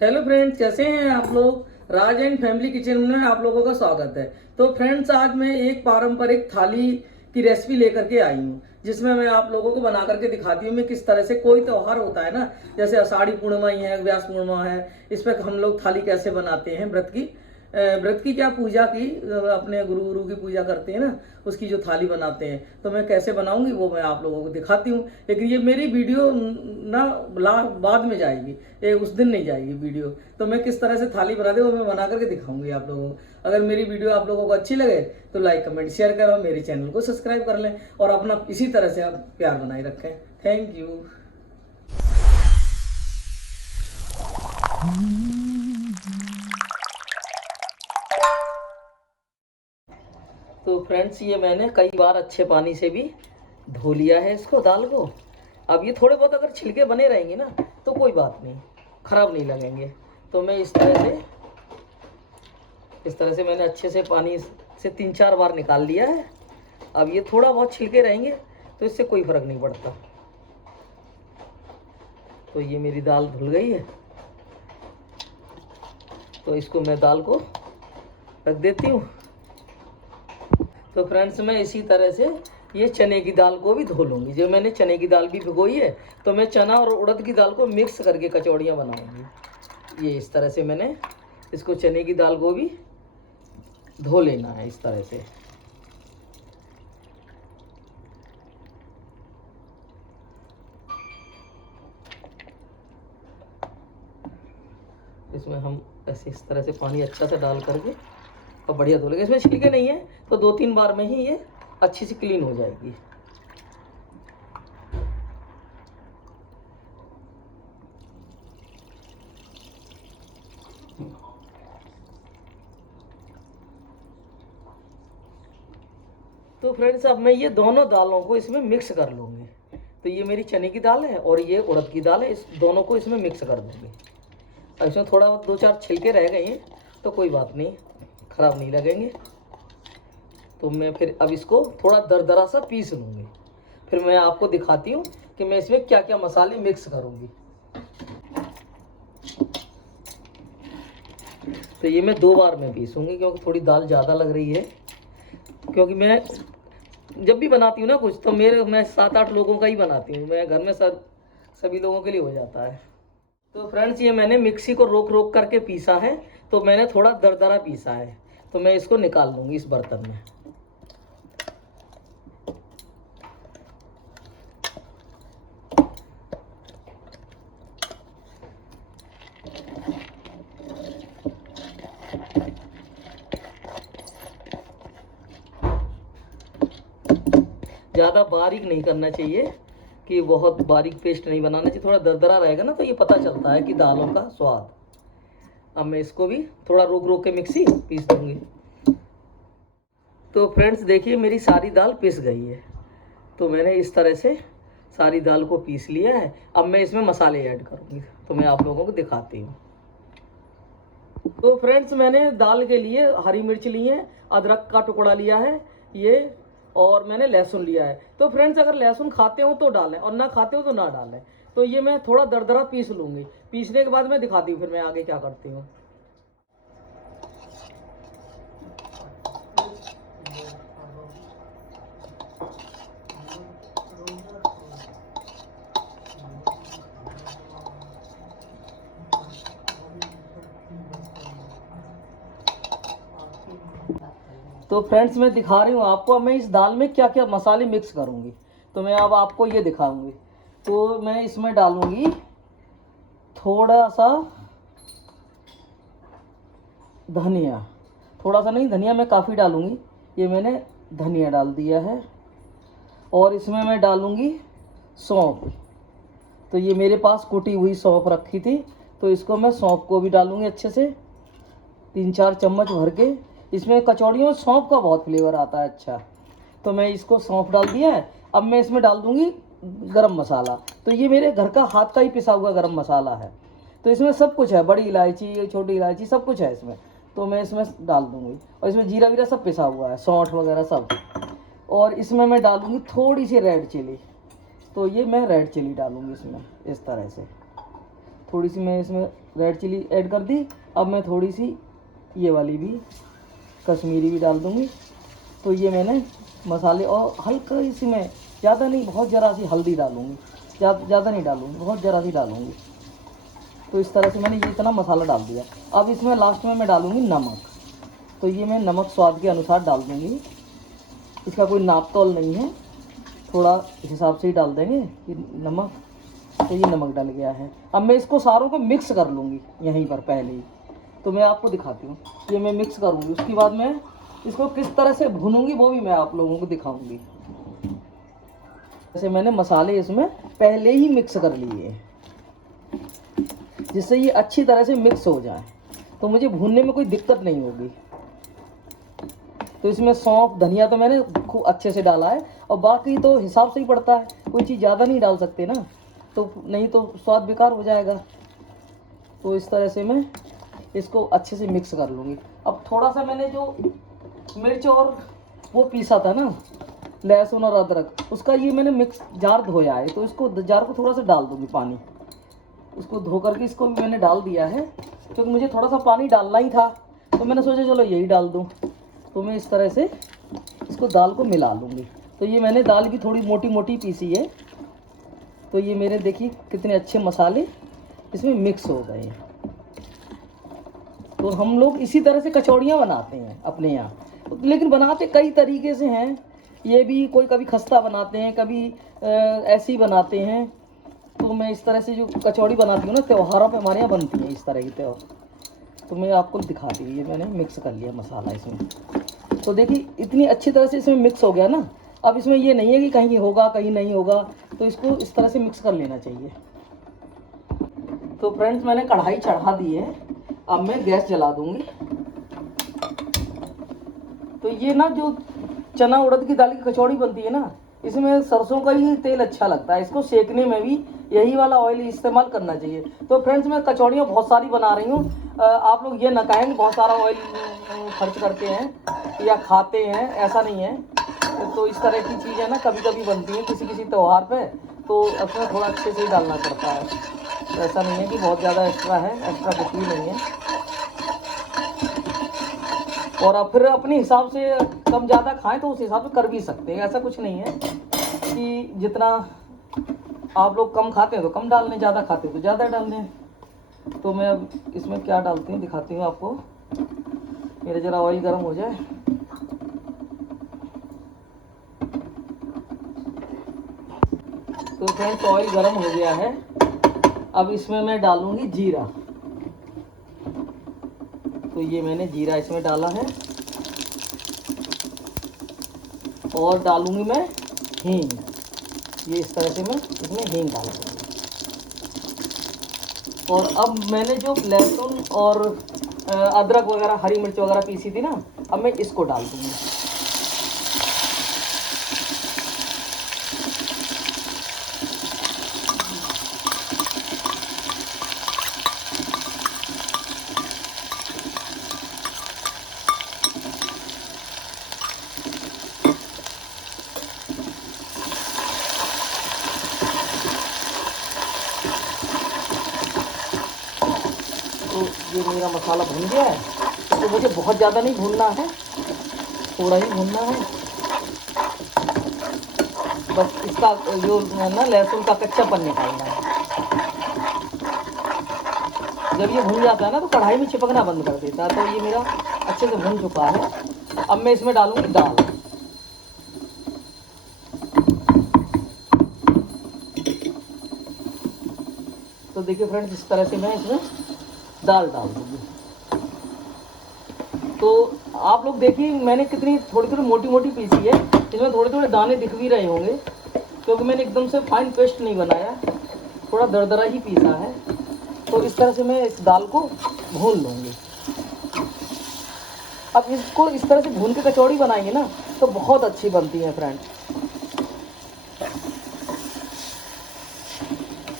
Hello friends, कैसे हैं आप लोग। राज एंड फैमिली किचन में आप लोगों का स्वागत है। तो फ्रेंड्स, आज मैं एक पारंपरिक थाली की रेसिपी लेकर के आई हूँ, जिसमें मैं आप लोगों को बना करके दिखाती हूँ मैं किस तरह से। कोई त्यौहार होता है ना, जैसे आषाढ़ी पूर्णिमा ही है, व्यास पूर्णिमा है, इस पर हम लोग थाली कैसे बनाते हैं। व्रत की क्या पूजा की, अपने गुरु गुरु की पूजा करते हैं ना, उसकी जो थाली बनाते हैं, तो मैं कैसे बनाऊंगी वो मैं आप लोगों को दिखाती हूँ। लेकिन ये मेरी वीडियो ना बाद में जाएगी, ये उस दिन नहीं जाएगी वीडियो। तो मैं किस तरह से थाली बनाते वो मैं बना करके दिखाऊंगी आप लोगों को। अगर मेरी वीडियो आप लोगों को अच्छी लगे तो लाइक कमेंट शेयर करो, मेरे चैनल को सब्सक्राइब कर लें और अपना इसी तरह से आप प्यार बनाए रखें। Thank you. तो फ्रेंड्स, ये मैंने कई बार अच्छे पानी से भी धो लिया है इसको, दाल को। अब ये थोड़े बहुत अगर छिलके बने रहेंगे ना तो कोई बात नहीं, खराब नहीं लगेंगे। तो मैं इस तरह से मैंने अच्छे से पानी से 3-4 बार निकाल लिया है। अब ये थोड़ा बहुत छिलके रहेंगे तो इससे कोई फर्क नहीं पड़ता। तो ये मेरी दाल धुल गई है, तो इसको मैं दाल को रख देती हूँ। तो फ्रेंड्स, मैं इसी तरह से ये चने की दाल को भी धो लूँगी। जो मैंने चने की दाल भी भिगोई है, तो मैं चना और उड़द की दाल को मिक्स करके कचौड़ियाँ बनाऊँगी। ये इस तरह से मैंने इसको चने की दाल को भी धो लेना है इस तरह से। इसमें हम ऐसे इस तरह से पानी अच्छा से डाल करके और बढ़िया धो लेंगे। इसमें छिलके नहीं है तो 2-3 बार में ही ये अच्छी सी क्लीन हो जाएगी। तो फ्रेंड्स, अब मैं ये दोनों दालों को इसमें मिक्स कर लूँगी। तो ये मेरी चने की दाल है और ये उड़द की दाल है, इस दोनों को इसमें मिक्स कर दूँगी। अब इसमें थोड़ा 2-4 छिलके रह गए हैं तो कोई बात नहीं, ख़राब नहीं लगेंगे। तो मैं फिर अब इसको थोड़ा दरदरा सा पीस लूँगी। फिर मैं आपको दिखाती हूँ कि मैं इसमें क्या क्या मसाले मिक्स करूँगी। तो ये मैं 2 बार में पीसूँगी, क्योंकि थोड़ी दाल ज़्यादा लग रही है। क्योंकि मैं जब भी बनाती हूँ ना कुछ, तो मैं 7-8 लोगों का ही बनाती हूँ। मैं घर में सभी लोगों के लिए हो जाता है। तो फ्रेंड्स, ये मैंने मिक्सी को रोक रोक करके पीसा है, तो मैंने थोड़ा दरदरा पीसा है। तो मैं इसको निकाल लूँगी इस बर्तन में। ज़्यादा बारीक नहीं करना चाहिए, कि बहुत बारीक पेस्ट नहीं बनाना चाहिए। थोड़ा दरदरा रहेगा ना तो ये पता चलता है कि दालों का स्वाद। अब मैं इसको भी थोड़ा रोक रोक के मिक्सी पीस दूँगी। तो फ्रेंड्स, देखिए मेरी सारी दाल पिस गई है। तो मैंने इस तरह से सारी दाल को पीस लिया है। अब मैं इसमें मसाले ऐड करूँगी, तो मैं आप लोगों को दिखाती हूँ। तो फ्रेंड्स, मैंने दाल के लिए हरी मिर्च ली है, अदरक का टुकड़ा लिया है ये, और मैंने लहसुन लिया है। तो फ्रेंड्स, अगर लहसुन खाते हो तो डालें और ना खाते हो तो ना डालें। तो ये मैं थोड़ा दरदरा पीस लूँगी। पीसने के बाद मैं दिखाती हूँ फिर मैं आगे क्या करती हूँ। तो फ्रेंड्स, मैं दिखा रही हूँ आपको मैं इस दाल में क्या क्या मसाले मिक्स करूँगी। तो मैं अब आपको ये दिखाऊँगी। तो मैं इसमें डालूँगी थोड़ा सा धनिया, थोड़ा सा नहीं, धनिया मैं काफ़ी डालूँगी। ये मैंने धनिया डाल दिया है। और इसमें मैं डालूँगी सौंफ। तो ये मेरे पास कुटी हुई सौंफ रखी थी, तो इसको मैं सौंफ को भी डालूँगी अच्छे से 3-4 चम्मच भर के। इसमें कचौड़ियों में सौंफ का बहुत फ्लेवर आता है अच्छा। तो मैं इसको सौंफ डाल दिया है। अब मैं इसमें डाल दूँगी गरम मसाला। तो ये मेरे घर का हाथ का ही पिसा हुआ गरम मसाला है। तो इसमें सब कुछ है, बड़ी इलायची, छोटी इलायची, सब कुछ है इसमें। तो मैं इसमें डाल दूँगी। और इसमें जीरा वीरा सब पिसा हुआ है, सौंठ वगैरह सब। और इसमें मैं डालूँगी थोड़ी सी रेड चिली। तो ये मैं रेड चिली डालूँगी इसमें इस तरह से। थोड़ी सी मैं इसमें रेड चिली ऐड कर दी। अब मैं थोड़ी सी ये वाली भी कश्मीरी भी डाल दूँगी। तो ये मैंने मसाले और हल्का इसमें ज़्यादा नहीं, बहुत ज़रा सी हल्दी डालूँगी, ज़्यादा नहीं डालूँगी, बहुत ज़रा सी डालूँगी। तो इस तरह से मैंने ये इतना मसाला डाल दिया। अब इसमें लास्ट में मैं डालूँगी नमक। तो ये मैं नमक स्वाद के अनुसार डाल दूँगी, इसका कोई नाप तोल नहीं है, थोड़ा हिसाब से ही डाल देंगे ये नमक। तो ये नमक डल गया है। अब मैं इसको सारों को मिक्स कर लूँगी यहीं पर पहले ही। तो मैं आपको दिखाती हूँ, ये मैं मिक्स करूँगी, उसके बाद मैं इसको किस तरह से भूनूंगी वो भी मैं आप लोगों को दिखाऊंगी। जैसे मैंने मसाले इसमें पहले ही मिक्स कर लिए, जिससे ये अच्छी तरह से मिक्स हो जाए, तो मुझे भूनने में कोई दिक्कत नहीं होगी। तो इसमें सौंफ धनिया तो मैंने खूब अच्छे से डाला है, और बाकी तो हिसाब से ही पड़ता है, कोई चीज़ ज़्यादा नहीं डाल सकते ना, तो नहीं तो स्वाद बेकार हो जाएगा। तो इस तरह से मैं इसको अच्छे से मिक्स कर लूँगी। अब थोड़ा सा मैंने जो मिर्च और वो पीसा था ना, लहसुन और अदरक, उसका ये मैंने मिक्स जार धोया है, तो इसको जार को थोड़ा सा डाल दूँगी पानी, उसको धो करके इसको भी मैंने डाल दिया है, क्योंकि मुझे थोड़ा सा पानी डालना ही था, तो मैंने सोचा चलो यही डाल दूँ। तो मैं इस तरह से इसको दाल को मिला लूँगी। तो ये मैंने दाल भी थोड़ी मोटी मोटी पीसी है। तो ये मेरे देखिए कितने अच्छे मसाले इसमें मिक्स हो गए हैं। तो हम लोग इसी तरह से कचौड़ियाँ बनाते हैं अपने यहाँ, लेकिन बनाते कई तरीके से हैं। ये भी कोई कभी खस्ता बनाते हैं, कभी ऐसी बनाते हैं। तो मैं इस तरह से जो कचौड़ी बनाती हूँ ना, त्योहारों पे हमारे यहाँ बनती है इस तरह की त्योहार। तो मैं आपको दिखाती हूँ, ये मैंने मिक्स कर लिया मसाला इसमें। तो देखिए इतनी अच्छी तरह से इसमें मिक्स हो गया ना। अब इसमें ये नहीं है कि कहीं होगा कहीं नहीं होगा, तो इसको इस तरह से मिक्स कर लेना चाहिए। तो फ्रेंड्स मैंने कढ़ाई चढ़ा दी है, अब मैं गैस जला दूंगी। तो ये ना जो चना उड़द की दाल की कचौड़ी बनती है ना, इसमें सरसों का ही तेल अच्छा लगता है, इसको सेकने में भी यही वाला ऑयल इस्तेमाल करना चाहिए। तो फ्रेंड्स मैं कचौड़ियाँ बहुत सारी बना रही हूँ, आप लोग ये ना कहें कि बहुत सारा ऑयल खर्च करते हैं या खाते हैं, ऐसा नहीं है। तो इस तरह की चीज़ें ना कभी कभी बनती हैं किसी किसी त्यौहार पे, तो उसमें थोड़ा अच्छे से ही डालना पड़ता है। तो ऐसा नहीं है कि बहुत ज़्यादा एक्स्ट्रा है, एक्स्ट्रा कुछ भी नहीं है। और अब फिर अपने हिसाब से कम ज़्यादा खाएं तो उस हिसाब से कर भी सकते हैं, ऐसा कुछ नहीं है कि जितना आप लोग कम खाते हैं तो कम डाल लें, ज़्यादा खाते हैं तो ज़्यादा डाल लें। तो मैं अब इसमें क्या डालती हूँ दिखाती हूँ आपको, मेरा ज़रा ऑयल गर्म हो जाए। तो फ्रेंड्स ऑयल गर्म हो गया है, अब इसमें मैं डालूँगी जीरा। तो ये मैंने जीरा इसमें डाला है, और डालूँगी मैं हींग। ये इस तरह से मैं इसमें हींग डालूँगी। और अब मैंने जो लहसुन और अदरक वगैरह हरी मिर्च वगैरह पीसी थी ना, अब मैं इसको डाल दूँगी। तो ये मेरा मसाला भून गया है, तो मुझे बहुत ज़्यादा नहीं भूनना है, थोड़ा ही भूनना है बस। इसका जो ना लहसुन का कच्चापन निकालना है। जब ये भून जाता है ना तो कढ़ाई में चिपकना बंद कर देता है। तो ये मेरा अच्छे से भून चुका है। अब मैं इसमें डालूंगी दाल। तो देखिए फ्रेंड्स इस तरह से मैं इसमें दाल डाल दूँगी। तो आप लोग देखिए मैंने कितनी थोड़ी थोड़ी मोटी मोटी पीसी है, इसमें थोड़े थोड़े दाने दिख भी रहे होंगे, क्योंकि मैंने एकदम से फाइन पेस्ट नहीं बनाया, थोड़ा दरदरा ही पीसा है। तो इस तरह से मैं इस दाल को भून लूँगी। अब इसको इस तरह से भून के कचौड़ी बनाएंगे ना तो बहुत अच्छी बनती है फ्रेंड्स।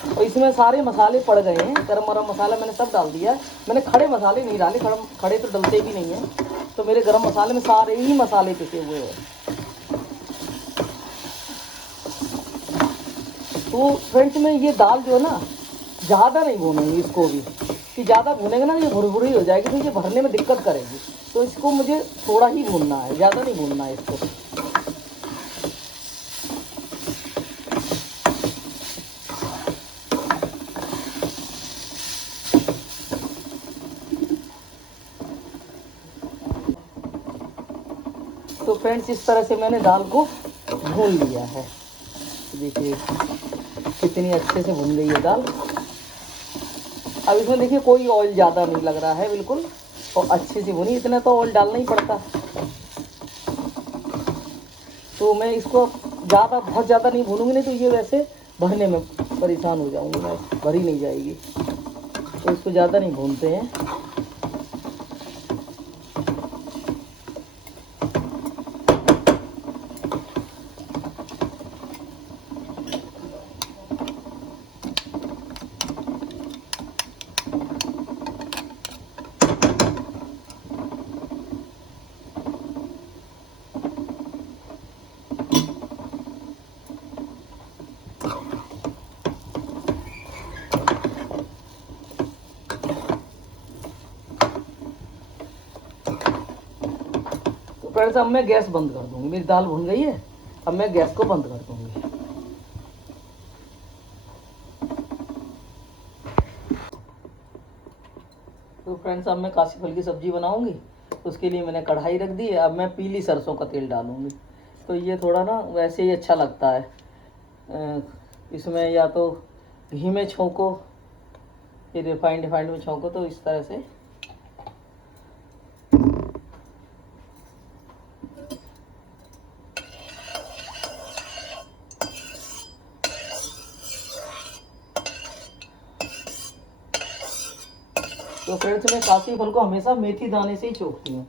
और इसमें सारे मसाले पड़ गए हैं, गरम मसाला मैंने सब डाल दिया है। मैंने खड़े मसाले नहीं डाले, खड़े तो डलते भी नहीं हैं। तो मेरे गरम मसाले में सारे ही मसाले पिसे हुए हैं। तो फ्रेंड्स में ये दाल जो है ना ज़्यादा नहीं भूनूंगी इसको भी, कि ज़्यादा भूनेंगे ना ये भुरभुरी हो जाएगी, तो ये भरने में दिक्कत करेगी। तो इसको मुझे थोड़ा ही भूनना है, ज़्यादा नहीं भूनना है इसको। तो फ्रेंड्स इस तरह से मैंने दाल को भून लिया है। देखिए कितनी अच्छे से भून गई है दाल। अब इसमें देखिए कोई ऑयल ज़्यादा नहीं लग रहा है, बिल्कुल और अच्छे से भुनी। इतना तो ऑयल डालना ही पड़ता। तो मैं इसको बहुत ज़्यादा नहीं भूनूंगी, नहीं तो ये वैसे भरने में परेशान हो जाऊंगी मैं, भरी नहीं जाएगी। तो इसको ज़्यादा नहीं भूनते हैं। फ्रेंड्स अब मैं गैस बंद कर दूंगी। मेरी दाल भुन गई है, अब मैं गैस को बंद कर दूंगी। तो फ्रेंड्स अब मैं काशी फल की सब्जी बनाऊंगी। उसके लिए मैंने कढ़ाई रख दी है। अब मैं पीली सरसों का तेल डालूंगी। तो ये थोड़ा ना वैसे ही अच्छा लगता है। इसमें या तो घी में छोंको, फिर रिफाइंड में छोंको, तो इस तरह से। तो फ्रेंड्स मैं काशी फल को हमेशा मेथी दाने से ही छोंकती हूँ।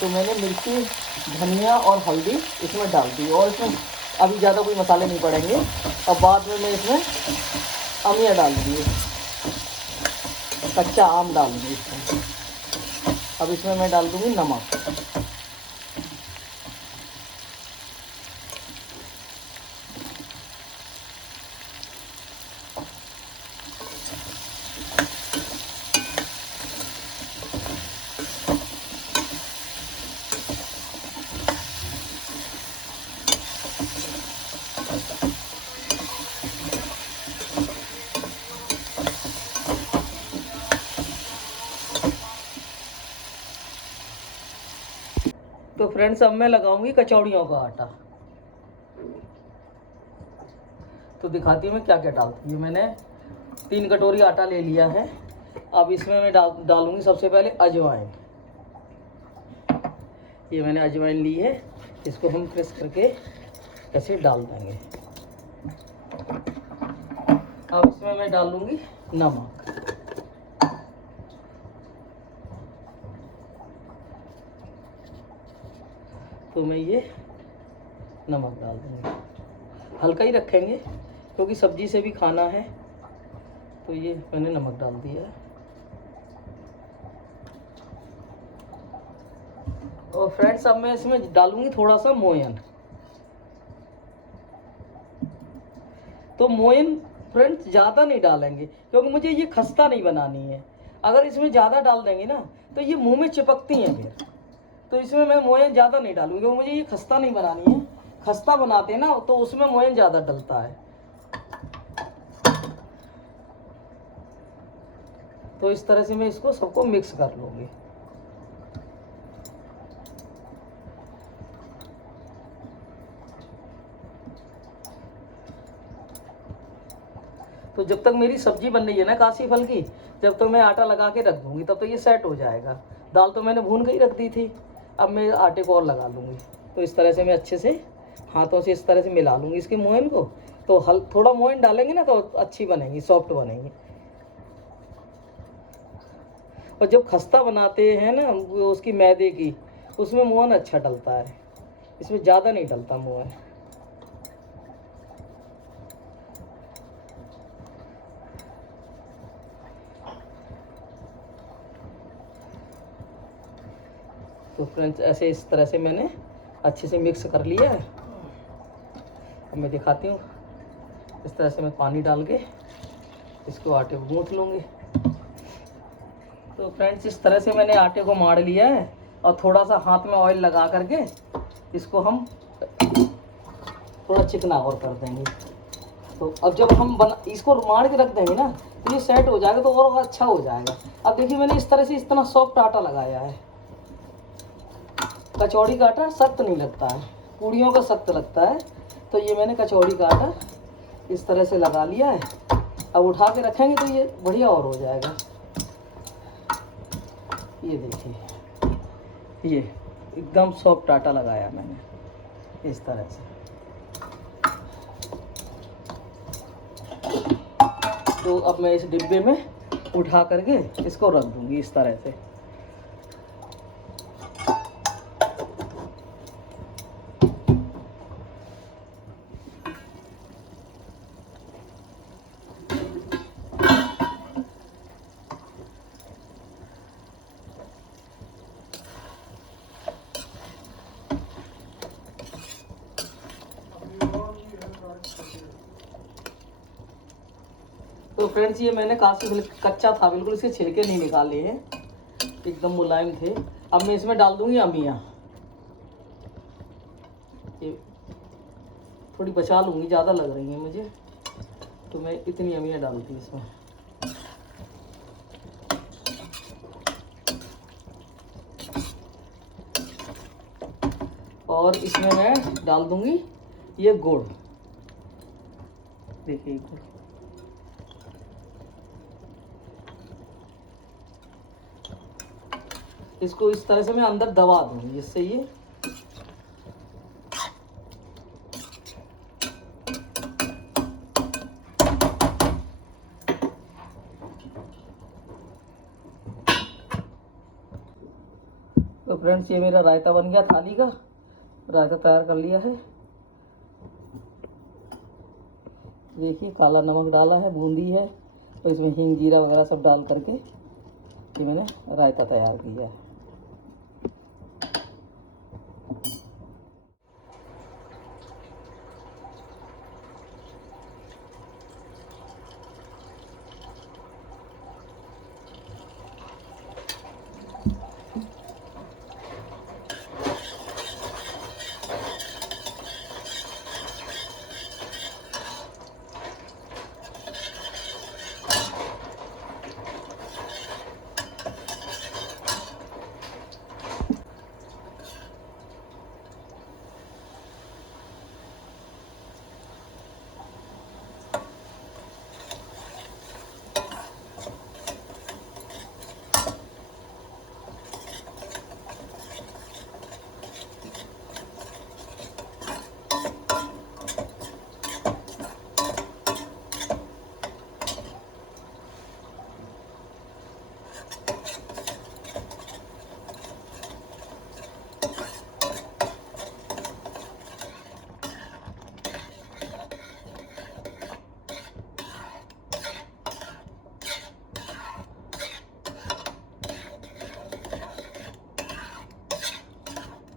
तो मैंने मिर्ची, धनिया और हल्दी इसमें डाल दी, और इसमें अभी ज़्यादा कोई मसाले नहीं पड़ेंगे। और बाद में मैं इसमें अमिया डालूँगी, कच्चा आम डालूँगी इसमें। अब इसमें मैं डाल दूँगी नमक। तो फ्रेंड्स अब मैं लगाऊंगी कचौड़ियों का आटा। तो दिखाती हूँ मैं क्या क्या डालती हूँ। मैंने 3 कटोरी आटा ले लिया है। अब इसमें मैं डालूंगी सबसे पहले अजवाइन। ये मैंने अजवाइन ली है, इसको हम प्रेस करके ऐसे डाल देंगे। अब इसमें मैं डालूंगी नमक। तो मैं ये नमक डाल दूँगी, हल्का ही रखेंगे क्योंकि सब्जी से भी खाना है। तो ये मैंने नमक डाल दिया है। और फ्रेंड्स अब मैं इसमें डालूंगी थोड़ा सा मोयन। तो मोयन फ्रेंड्स ज़्यादा नहीं डालेंगे क्योंकि मुझे ये खस्ता नहीं बनानी है। अगर इसमें ज़्यादा डाल देंगे ना तो ये मुंह में चिपकती हैं फिर। तो इसमें मैं मोयन ज़्यादा नहीं डालूंगी क्योंकि मुझे ये खस्ता नहीं बनानी है। खस्ता बनाते हैं ना तो उसमें मोयन ज़्यादा डलता है। तो इस तरह से मैं इसको सबको मिक्स कर लूँगी। तो जब तक मेरी सब्जी बन रही है ना काशी फल की, जब तक मैं आटा लगा के रख दूँगी तब तो ये सेट हो जाएगा। दाल तो मैंने भून के ही रख दी थी, अब मैं आटे को और लगा लूँगी। तो इस तरह से मैं अच्छे से हाथों से इस तरह से मिला लूँगी इसके मोयन को। तो थोड़ा मोयन डालेंगे ना तो अच्छी बनेंगी, सॉफ्ट बनेंगी। और जब खस्ता बनाते हैं ना उसकी मैदे की, उसमें मोहन अच्छा डलता है, इसमें ज़्यादा नहीं डलता मोहन। तो फ्रेंड्स ऐसे इस तरह से मैंने अच्छे से मिक्स कर लिया है। अब मैं दिखाती हूँ। इस तरह से मैं पानी डाल के इसको आटे को गूँथ लूँगी। तो फ्रेंड्स इस तरह से मैंने आटे को मार लिया है और थोड़ा सा हाथ में ऑयल लगा करके इसको हम थोड़ा चिकना और कर देंगे। तो अब जब हम इसको मार के रख देंगे ना तो ये सेट हो जाएगा, तो और अच्छा हो जाएगा। अब देखिए मैंने इस तरह से इतना सॉफ्ट आटा लगाया है। कचौड़ी का आटा सख्त नहीं लगता है, पूड़ियों का सख्त लगता है। तो ये मैंने कचौड़ी का आटा इस तरह से लगा लिया है। अब उठा के रखेंगे तो ये बढ़िया और हो जाएगा। ये देखिए, ये एकदम सॉफ्ट आटा लगाया मैंने इस तरह से। तो अब मैं इस डिब्बे में उठा करके इसको रख दूंगी इस तरह से। तो फ्रेंड्स ये मैंने काफ़ी कच्चा था बिल्कुल, इसके छिलके नहीं निकाले हैं, एकदम मुलायम थे। अब मैं इसमें डाल दूंगी अमिया। ये थोड़ी बचा लूँगी, ज़्यादा लग रही हैं मुझे, तो मैं इतनी अमिया डालती हूँ इसमें। और इसमें मैं डाल दूंगी ये गुड़। देखिए गुड़, इसको इस तरह से मैं अंदर दबा दूंगी जिससे ये तो फ्रेंड्स ये मेरा रायता बन गया, थाली का रायता तैयार कर लिया है। देखिए काला नमक डाला है, बूंदी है, तो इसमें हींग जीरा वगैरह सब डाल करके ये मैंने रायता तैयार किया है।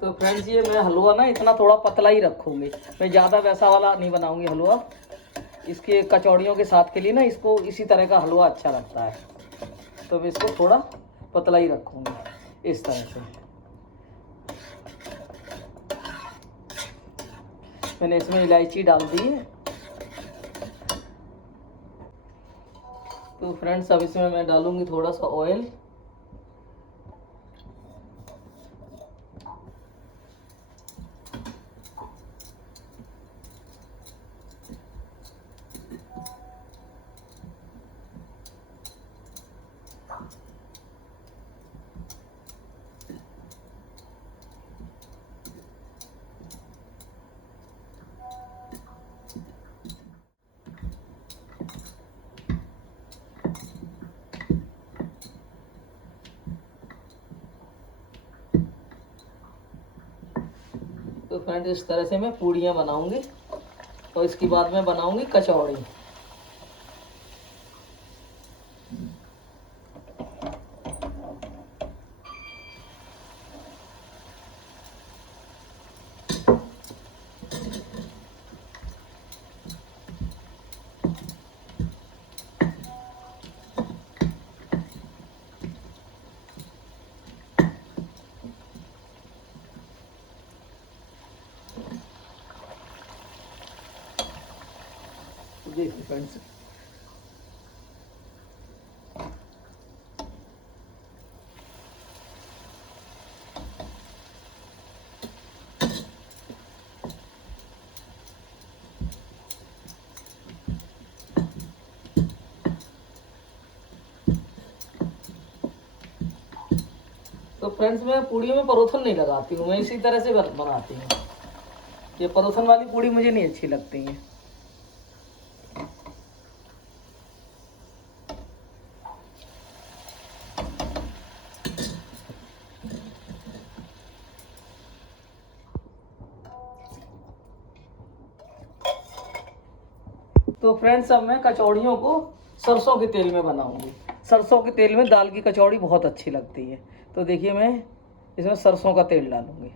तो फ्रेंड्स ये मैं हलवा ना इतना थोड़ा पतला ही रखूँगी, मैं ज़्यादा वैसा वाला नहीं बनाऊँगी हलवा। इसके कचौड़ियों के साथ के लिए ना इसको इसी तरह का हलवा अच्छा लगता है, तो मैं इसको थोड़ा पतला ही रखूँगी इस तरह से। मैंने इसमें इलायची डाल दी है। तो फ्रेंड्स अब इसमें मैं डालूंगी थोड़ा सा ऑयल। तो फ्रेंड्स इस तरह से मैं पूड़ियाँ बनाऊंगी और इसके बाद में बनाऊंगी कचौड़ी। देखिए फ्रेंड्स, तो फ्रेंड्स मैं पूड़ियों में परोठन नहीं लगाती हूँ, मैं इसी तरह से बनाती हूँ। ये परोठन वाली पूड़ी मुझे नहीं अच्छी लगती है। तो फ्रेंड्स अब मैं कचौड़ियों को सरसों के तेल में बनाऊंगी। सरसों के तेल में दाल की कचौड़ी बहुत अच्छी लगती है। तो देखिए मैं इसमें सरसों का तेल डालूंगी।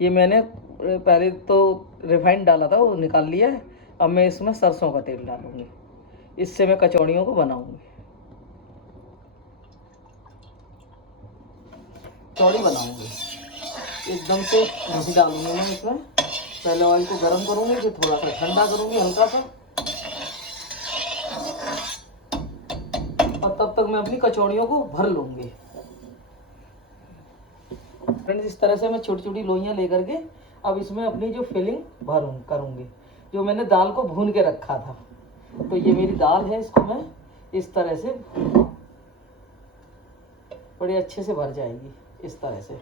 ये मैंने पहले तो रिफाइंड डाला था, वो निकाल लिया है। अब मैं इसमें सरसों का तेल डालूंगी, इससे मैं कचौड़ियों को बनाऊंगी, कचौड़ी बनाऊंगी। एकदम से नहीं डालूंगी मैं इसमें, पहले ऑयल को गर्म करूंगी, फिर थोड़ा सा ठंडा करूंगी हल्का सा, और तब तक मैं अपनी कचौड़ियों को भर लूंगी। फ्रेंड्स इस तरह से मैं छोटी छोटी लोइयां लेकर के अब इसमें अपनी जो फिलिंग करूंगी। जो मैंने दाल को भून के रखा था, तो ये मेरी दाल है, इसको मैं इस तरह से बड़े अच्छे से भर जाएगी। इस तरह से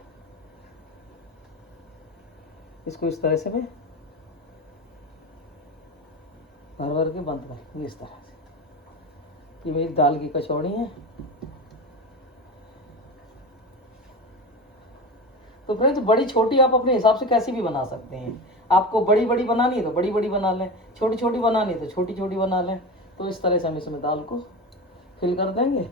इसको इस तरह से मैं भर भर के बंद करूंगी इस तरह से। ये मेरी दाल की कचौड़ी है। तो फ्रेंड्स बड़ी छोटी आप अपने हिसाब से कैसी भी बना सकते हैं। आपको बड़ी बड़ी बनानी है तो बड़ी बड़ी बना लें, छोटी छोटी बनानी है तो छोटी छोटी बना लें। तो इस तरह से हम इसमें दाल को फिल कर देंगे।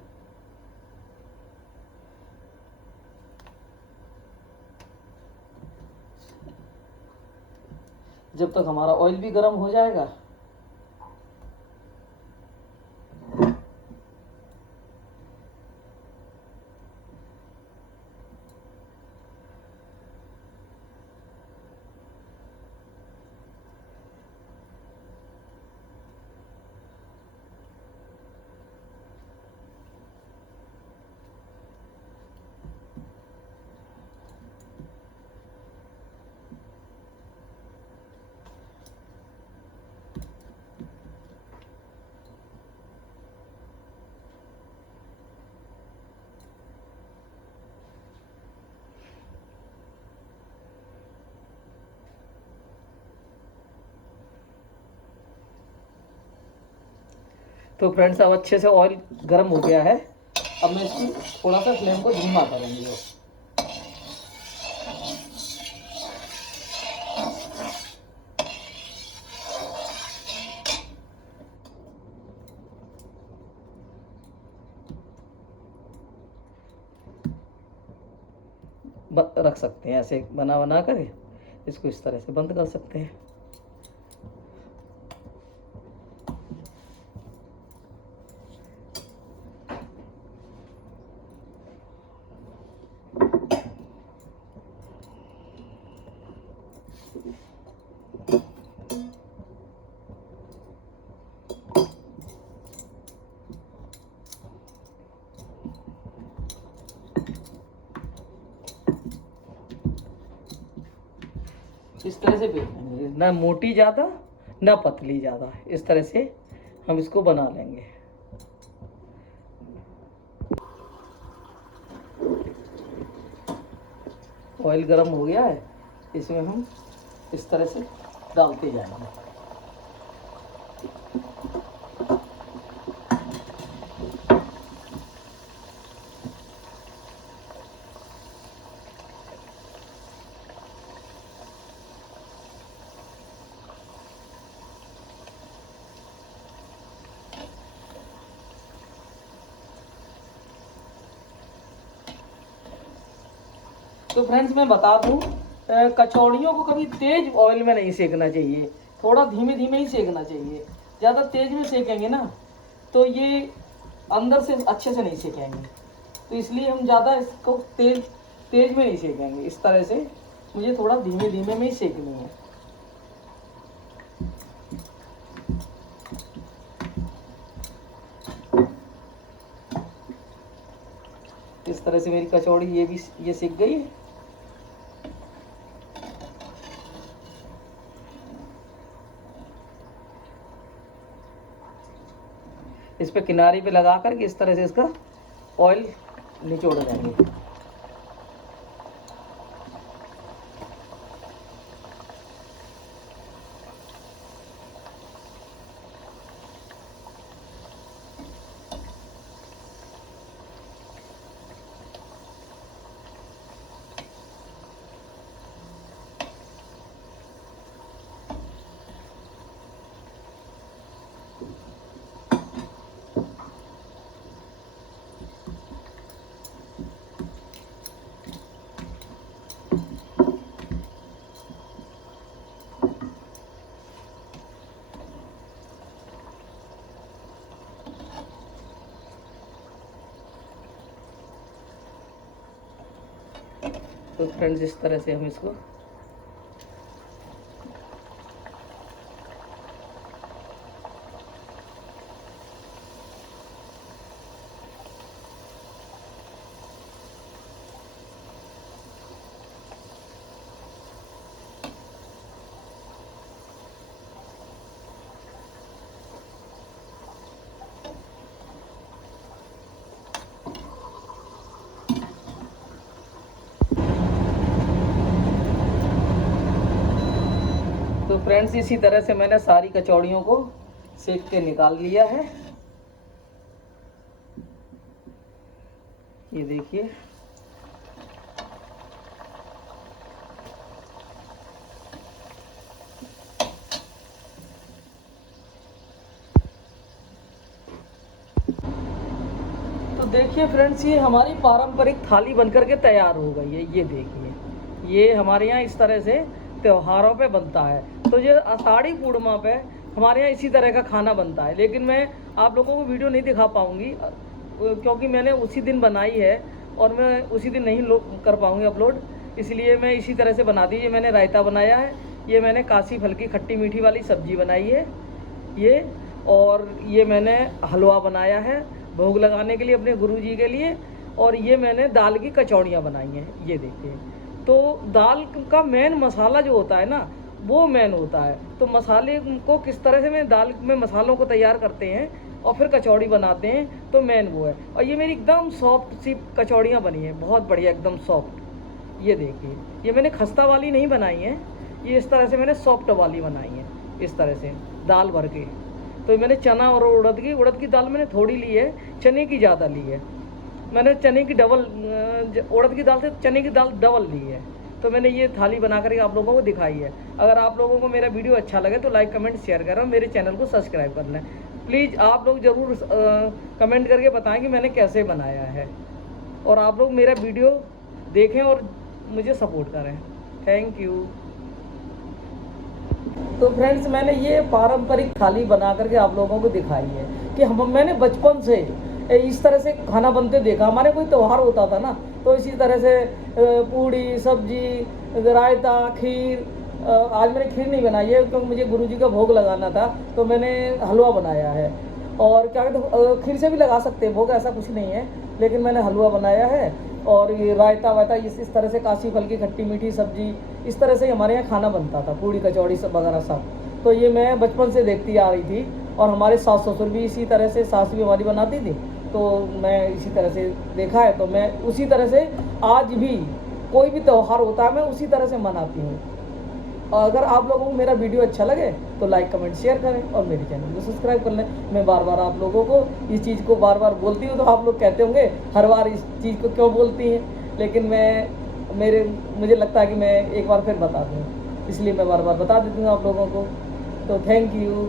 जब तक हमारा ऑयल भी गर्म हो जाएगा। तो फ्रेंड्स अब अच्छे से ऑयल गर्म हो गया है। अब मैं इसकी थोड़ा सा फ्लेम को धीमा करूंगी। रख सकते हैं ऐसे बना बना कर, इसको इस तरह से बंद कर सकते हैं। इस तरह से बेलेंगे, ना मोटी ज़्यादा ना पतली ज़्यादा, इस तरह से हम इसको बना लेंगे। ऑयल गर्म हो गया है, इसमें हम इस तरह से डालते जाएंगे। तो फ्रेंड्स मैं बता दूं, कचौड़ियों को कभी तेज ऑयल में नहीं सेकना चाहिए, थोड़ा धीमे धीमे ही सेकना चाहिए। ज़्यादा तेज में सेकेंगे ना तो ये अंदर से अच्छे से नहीं सेकेंगे, तो इसलिए हम ज़्यादा इसको तेज में नहीं सेकेंगे। इस तरह से मुझे थोड़ा धीमे धीमे में ही सेकनी है। इस तरह से मेरी कचौड़ी ये सिक गई है। इस पे किनारे पे लगा करके इस तरह से इसका ऑयल निचोड़ देंगे। तो फ्रेंड्स इस तरह से हम इसको तो फ्रेंड्स इसी तरह से मैंने सारी कचौड़ियों को सेक के निकाल लिया है। ये देखिए, तो देखिए फ्रेंड्स, ये हमारी पारंपरिक थाली बनकर के तैयार हो गई है। ये देखिए, ये हमारे यहाँ इस तरह से त्योहारों पे बनता है। तो ये आषाढ़ी पूर्णिमा पे हमारे यहाँ इसी तरह का खाना बनता है, लेकिन मैं आप लोगों को वीडियो नहीं दिखा पाऊँगी क्योंकि मैंने उसी दिन बनाई है और मैं उसी दिन नहीं कर पाऊँगी अपलोड, इसलिए मैं इसी तरह से बना दी। ये मैंने रायता बनाया है, ये मैंने कासी फल की खट्टी मीठी वाली सब्जी बनाई है ये, और ये मैंने हलवा बनाया है भोग लगाने के लिए अपने गुरुजी के लिए, और ये मैंने दाल की कचौड़ियाँ बनाई हैं। ये देखिए, तो दाल का मेन मसाला जो होता है ना, वो मेन होता है। तो मसाले को किस तरह से मैं दाल में मसालों को तैयार करते हैं और फिर कचौड़ी बनाते हैं, तो मेन वो है। और ये मेरी एकदम सॉफ्ट सी कचौड़ियाँ बनी हैं, बहुत बढ़िया, एकदम सॉफ्ट। ये देखिए, ये मैंने खस्ता वाली नहीं बनाई है, ये इस तरह से मैंने सॉफ्ट वाली बनाई है, इस तरह से दाल भर के। तो मैंने चना और उड़द की दाल मैंने थोड़ी ली है, चने की ज़्यादा ली है। मैंने चने की डबल, उड़द की दाल से चने की दाल डबल ली है। तो मैंने ये थाली बना करके आप लोगों को दिखाई है। अगर आप लोगों को मेरा वीडियो अच्छा लगे तो लाइक कमेंट शेयर करें और मेरे चैनल को सब्सक्राइब कर लें। प्लीज़ आप लोग ज़रूर कमेंट करके बताएं कि मैंने कैसे बनाया है, और आप लोग मेरा वीडियो देखें और मुझे सपोर्ट करें। Thank you. तो फ्रेंड्स, मैंने ये पारंपरिक थाली बना करके आप लोगों को दिखाई है कि मैंने बचपन से इस तरह से खाना बनते देखा। हमारे कोई त्यौहार होता था ना, तो इसी तरह से पूड़ी सब्जी रायता खीर, आज मैंने खीर नहीं बनाई है क्योंकि मुझे गुरुजी का भोग लगाना था, तो मैंने हलवा बनाया है। और क्या कहते, खीर से भी लगा सकते हैं भोग, ऐसा कुछ नहीं है, लेकिन मैंने हलवा बनाया है। और ये रायता वायता इस तरह से काशी फल की खट्टी मीठी सब्जी, इस तरह से हमारे यहाँ खाना बनता था, पूड़ी कचौड़ी सब वगैरह सब। तो ये मैं बचपन से देखती आ रही थी, और हमारे सास ससुर भी इसी तरह से, सास भी हमारी बनाती थी, तो मैं इसी तरह से देखा है, तो मैं उसी तरह से आज भी कोई भी त्यौहार होता है मैं उसी तरह से मनाती हूँ। और अगर आप लोगों को मेरा वीडियो अच्छा लगे तो लाइक कमेंट शेयर करें और मेरे चैनल को सब्सक्राइब कर लें। मैं बार बार आप लोगों को इस चीज़ को बार बार बोलती हूँ, तो आप लोग कहते होंगे हर बार इस चीज़ को क्यों बोलती हैं, लेकिन मुझे लगता है कि मैं एक बार फिर बता दूँ, इसलिए मैं बार बार बता देती हूँ आप लोगों को। तो थैंक यू।